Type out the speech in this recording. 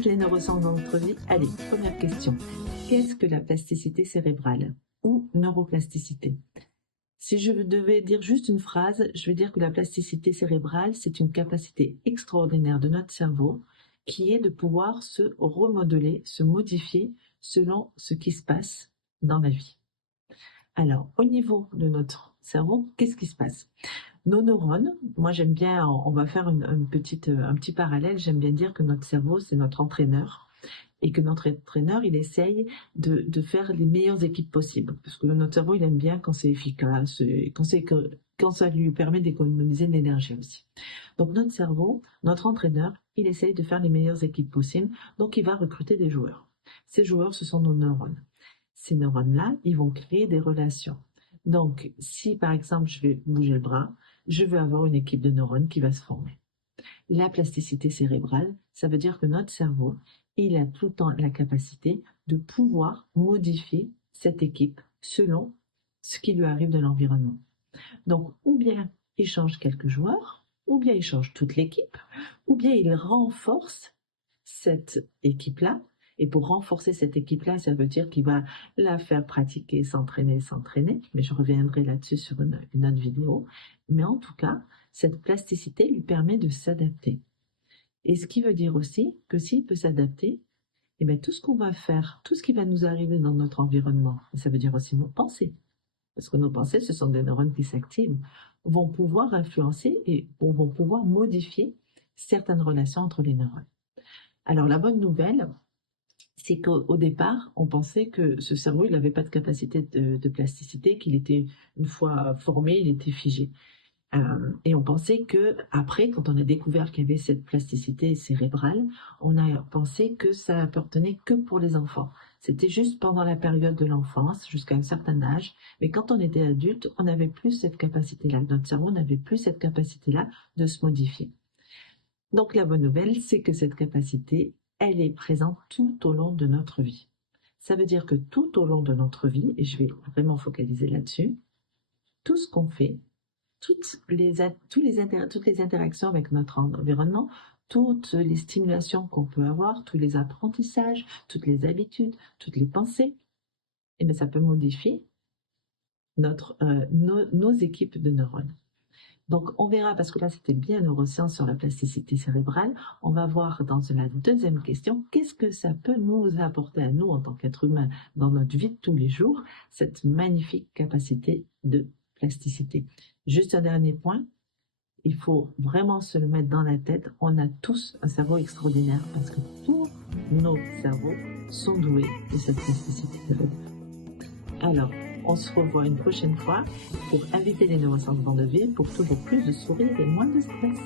avec les neurosciences dans notre vie. Allez, première question. Qu'est-ce que la plasticité cérébrale ou neuroplasticité? Si je devais dire juste une phrase, je vais dire que la plasticité cérébrale, c'est une capacité extraordinaire de notre cerveau qui est de pouvoir se remodeler, se modifier selon ce qui se passe dans la vie. Alors, au niveau de notre cerveau, qu'est-ce qui se passe? Nos neurones, moi j'aime bien, on va faire un petit parallèle, j'aime bien dire que notre cerveau, c'est notre entraîneur. Et que notre entraîneur, il essaye de faire les meilleures équipes possibles. Parce que notre cerveau, il aime bien quand c'est efficace, et quand ça lui permet d'économiser de l'énergie aussi. Donc notre cerveau, notre entraîneur, il essaye de faire les meilleures équipes possibles. Donc il va recruter des joueurs. Ces joueurs, ce sont nos neurones. Ces neurones-là, ils vont créer des relations. Donc si par exemple je vais bouger le bras, je vais avoir une équipe de neurones qui va se former. La plasticité cérébrale, ça veut dire que notre cerveau, il a tout le temps la capacité de pouvoir modifier cette équipe selon ce qui lui arrive de l'environnement. Donc, ou bien il change quelques joueurs, ou bien il change toute l'équipe, ou bien il renforce cette équipe-là. Et pour renforcer cette équipe-là, ça veut dire qu'il va la faire pratiquer, s'entraîner, mais je reviendrai là-dessus sur une autre vidéo. Mais en tout cas, cette plasticité lui permet de s'adapter. Et ce qui veut dire aussi que s'il peut s'adapter, eh bien, tout ce qu'on va faire, tout ce qui va nous arriver dans notre environnement, ça veut dire aussi nos pensées, parce que nos pensées, ce sont des neurones qui s'activent, vont pouvoir influencer et vont pouvoir modifier certaines relations entre les neurones. Alors la bonne nouvelle, c'est qu'au départ, on pensait que ce cerveau, il n'avait pas de capacité de plasticité, qu'il était, une fois formé, il était figé. Et on pensait que après, quand on a découvert qu'il y avait cette plasticité cérébrale, on a pensé que ça appartenait que pour les enfants. C'était juste pendant la période de l'enfance, jusqu'à un certain âge. Mais quand on était adulte, on n'avait plus cette capacité-là. Notre cerveau n'avait plus cette capacité-là de se modifier. Donc la bonne nouvelle, c'est que cette capacité, elle est présente tout au long de notre vie. Ça veut dire que tout au long de notre vie, et je vais vraiment focaliser là-dessus, tout ce qu'on fait, toutes les interactions avec notre environnement, toutes les stimulations qu'on peut avoir, tous les apprentissages, toutes les habitudes, toutes les pensées, et bien ça peut modifier nos équipes de neurones. Donc on verra, parce que là c'était bien neurosciences sur la plasticité cérébrale, on va voir dans la deuxième question, qu'est-ce que ça peut nous apporter à nous en tant qu'être humain dans notre vie de tous les jours, cette magnifique capacité de plasticité. Juste un dernier point, il faut vraiment se le mettre dans la tête, on a tous un cerveau extraordinaire parce que tous nos cerveaux sont doués de cette plasticité cérébrale. Alors, on se revoit une prochaine fois pour inviter les neurosciences dans la vie pour toujours plus de sourires et moins de stress.